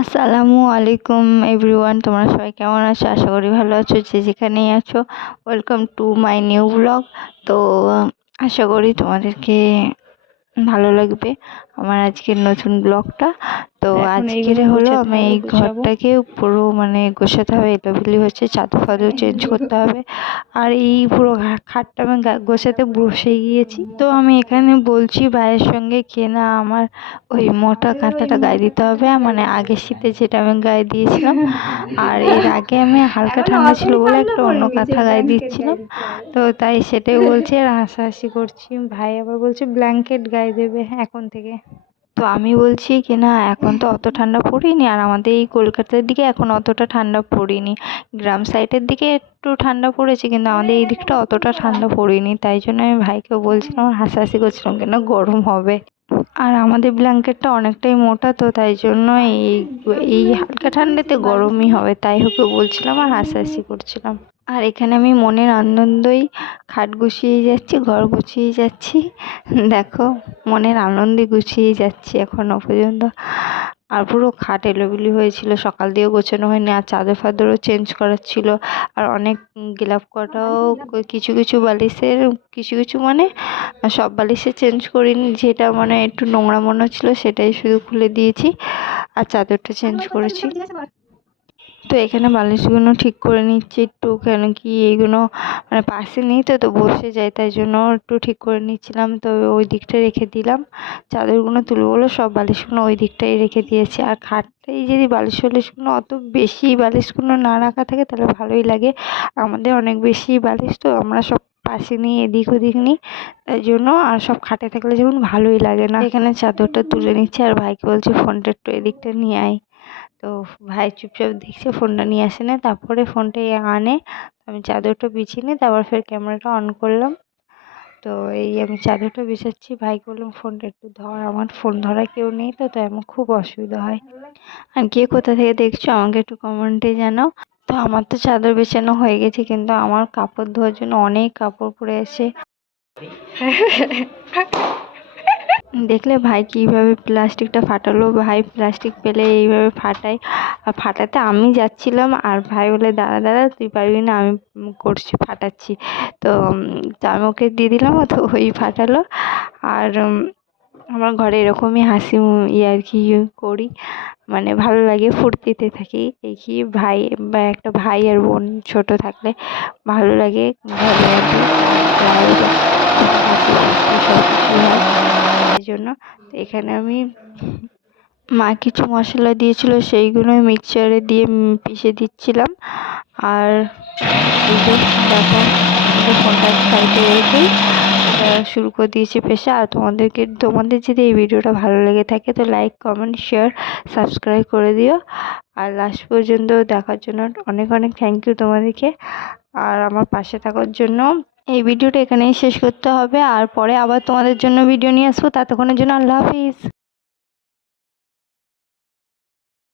আসসালামু আলাইকুম এভরিওয়ান, তোমরা সবাই কেমন আছো? আশা করি ভালো আছো, যে যেখানেই আছো। Welcome to my new blog. তো আশা করি তোমাদেরকে ভালো লাগবে আমার আজকের নতুন ব্লগটা। তো আজকের হলো আমি এই ঘরটাকে পুরো গোছাতে হবে, এলোমেলো হচ্ছে, চাদর ফাদর চেঞ্জ করতে হবে। আর এই পুরো খাটটা আমি গোছাতে বসে গিয়েছি। তো আমি এখানে বলছি ভাইয়ের সঙ্গে কেনা আমার ওই মোটা কাঁথাটা গায়ে দিতে হবে, আগের শীতে যেটা আমি গায়ে দিয়েছিলাম। আর এর আগে আমি হালকা ঠান্ডা ছিল বলে একটা অন্য কাঁথা গায়ে দিচ্ছিলাম। তো তাই সেটাই বলছি আর হাসাহাসি করছি। ভাই আবার বলছে ব্ল্যাঙ্কেট গায়ে দেবে এখন থেকে। তো আমি বলছি কি না, এখন তো অত ঠান্ডা পড়েনি, আর আমাদের এই কলকাতার দিকে এখন অতটা ঠান্ডা পড়েনি। গ্রাম সাইডের দিকে একটু ঠান্ডা পড়েছে, কিন্তু আমাদের এই দিকটা অতটা ঠান্ডা পড়েনি। তাই জন্য আমি ভাইকেও বলছিলাম, হাসাহাসি করছিলাম কেন গরম হবে। আর আমাদের ব্ল্যাঙ্কেটটা অনেকটাই মোটা, তো তাই জন্য এই এই হালকা ঠান্ডাতে গরমই হবে, তাই ওকে বলছিলাম আর হাসাহাসি করছিলাম। আর এখানে আমি মনের আনন্দই খাট গুছিয়ে যাচ্ছি, ঘর গুছিয়ে যাচ্ছি। দেখো, মনের আনন্দে গুছিয়ে যাচ্ছি এখনো পর্যন্ত। আর পুরো খাট এলোমেলো হয়েছিল, সকাল দিয়েও গোছানো হয়নি, আর চাদর ফাদরও চেঞ্জ করার ছিল। আর অনেক গিলাপ কটাও কিছু কিছু বালিশের কিছু কিছু সব বালিশে চেঞ্জ করিনি, যেটা একটু নোংরা মনে হচ্ছিলো সেটাই শুধু খুলে দিয়েছি, আর চাদরটা চেঞ্জ করেছি। তো এখানে বালিশগুলো ঠিক করে নিচ্ছি একটু, কেন কি এইগুলো পাশে নেই তো বসে যায়, তাই জন্য একটু ঠিক করে নিচ্ছিলাম। তো ওই দিকটা রেখে দিলাম, চাদরগুলো তুলবো সব বালিশগুলো ওই দিকটাই রেখে দিয়েছি। আর খাটটাই যদি বালিশগুলো অত বেশি বালিশগুলো না রাখা থাকে তাহলে ভালোই লাগে। আমাদের অনেক বেশি বালিশ, তো আমরা সব পাশে নিই, এদিক ওদিক নিই, তাই জন্য। আর সব খাটে থাকলে যেমন ভালোই লাগে না। এখানে চাদরটা তুলে নিচ্ছে আর ভাইকে বলছি ফোনটা একটু এদিকটা নিয়ে আয়। তো ভাই চুপচাপ দেখছে, ফোনটা নিয়ে আসে না, তারপরে ফোনটা আনে। আমি চাদরটা বিছিয়ে নিই, তারপর ফের ক্যামেরাটা অন করলাম। তো এই আমি চাদরটা বিছাচ্ছি, ভাইকে বললাম ফোনটা একটু ধর, আমার ফোন ধরা কেউ নেই, তো তাই আমার খুব অসুবিধা হয়। আর কে কোথা থেকে দেখছো আমাকে একটু কমেন্টে জানাও। তো আমার তো চাদর বিছানো হয়ে গেছে, কিন্তু আমার কাপড় ধোয়ার জন্য অনেক কাপড় পড়ে আছে। দেখলে ভাই কিভাবে প্লাস্টিকটা ফাটালো, ভাই প্লাস্টিক পেলে এইভাবে ফাটাই। আর ফাটাতে আমি যাচ্ছিলাম, আর ভাই বলে দাঁড়া দাঁড়া তুই পারবি না, আমি করছি ফাটাচ্ছি। তো আমি ওকে দিয়ে দিলাম, তো ওই ফাটালো। আর আমার ঘরে এরকমই হাসি আর কি করি, ভালো লাগে, ফুর্তিতে থাকি। এই কি ভাই বা একটা ভাই আর বোন ছোট থাকলে ভালো লাগে ঘরের মধ্যে, সব কিছু হয়। এই জন্য এখানে আমি মা কিছু মশলা দিয়েছিল, সেইগুলো মিক্সচারে দিয়ে পিষে দিচ্ছিলাম। আর এই যে দেখো, ফোনটা সাইডে রেখেই শুরু করে দিয়েছি পেশা। আর তোমাদের যদি এই ভিডিওটা ভালো লেগে থাকে তো লাইক কমেন্ট শেয়ার সাবস্ক্রাইব করে দিও। আর লাস্ট পর্যন্ত দেখার জন্য অনেক অনেক থ্যাংক ইউ তোমাদেরকে, আর আমার পাশে থাকার জন্য। এই ভিডিওটা এখানেই শেষ করতে হবে, আর পরে আবার তোমাদের জন্য ভিডিও নিয়ে আসবো। ততক্ষণের জন্য আল্লাহ হাফিজ।